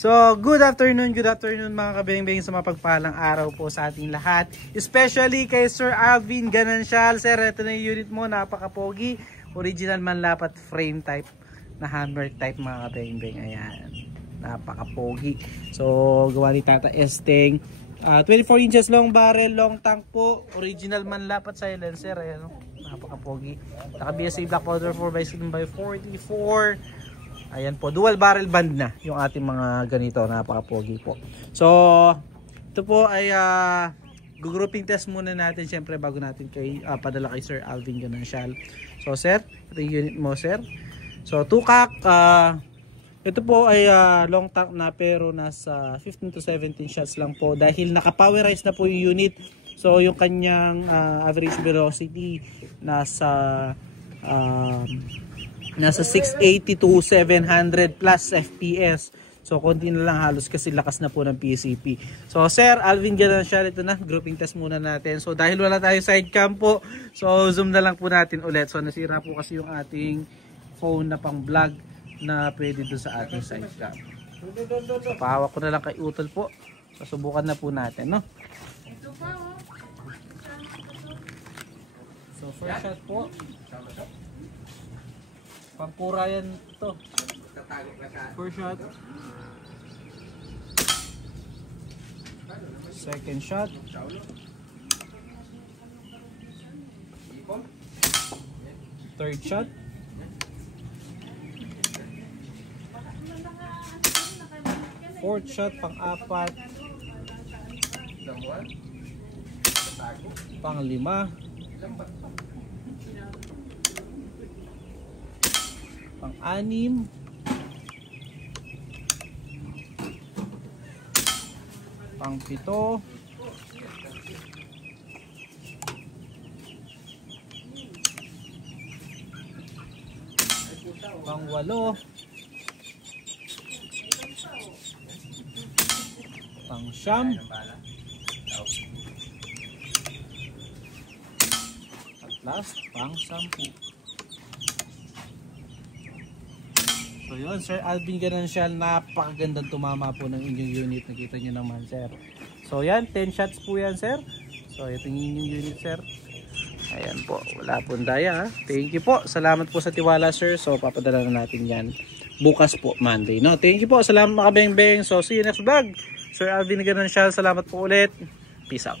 So, good afternoon mga kabeng-beng sa mapagpalang araw po sa ating lahat. Especially kay Sir Alvin Ganancial. Sir, ito na yung unit mo, napaka-pogi. Original manlapat frame type na hammer type mga kabeng-beng. Ayan, napaka-pogi. So, gawa ni Tata Esteng. 24 inches long barrel, long tank po. Original manlapat silencer. Ayan, napaka-pogi. Naka-BSA black powder 4x7x44. Ayan po, dual barrel band na yung ating mga ganito, napaka-pogi po. So, ito po ay grouping test muna natin syempre bago natin padala kay Sir Alvin Ganancial. So, sir, ito yung unit mo, sir. So, tukak, ito po ay long tank na pero nasa 15 to 17 shots lang po dahil naka-powerize na po yung unit. So, yung kanyang average velocity nasa 680 to 700 plus FPS. So konti na lang halos kasi lakas na po ng PCP. So Sir Alvin Ganancial, ito na, grouping test muna natin. So dahil wala tayo side cam po, so zoom na lang po natin ulit. So nasira po kasi yung ating phone na pang vlog na pwede doon sa ating side cam. So pahawak ko na lang kay Utol po. So subukan na po natin, no? So first shot po. Pangkura yan ito. First shot. Second shot. Third shot. Fourth shot, pang-apat. Pang-lima. Pang-anim. Pang-pito. Pang-walo. Pang-siyam. At last, pang-sampu. So yun, Sir Alvin Ganancial, napakagandang tumama po ng inyong unit. Nakita nyo naman, sir. So yan, 10 shots po yan, sir. So ito yung inyong unit, sir. Ayan po, wala pong daya, ha. Thank you po, salamat po sa tiwala, sir. So papadala na natin yan bukas po, Monday, no? Thank you po, salamat mga kabeng-beng. So see you next vlog. Sir Alvin Ganancial, salamat po ulit. Peace out.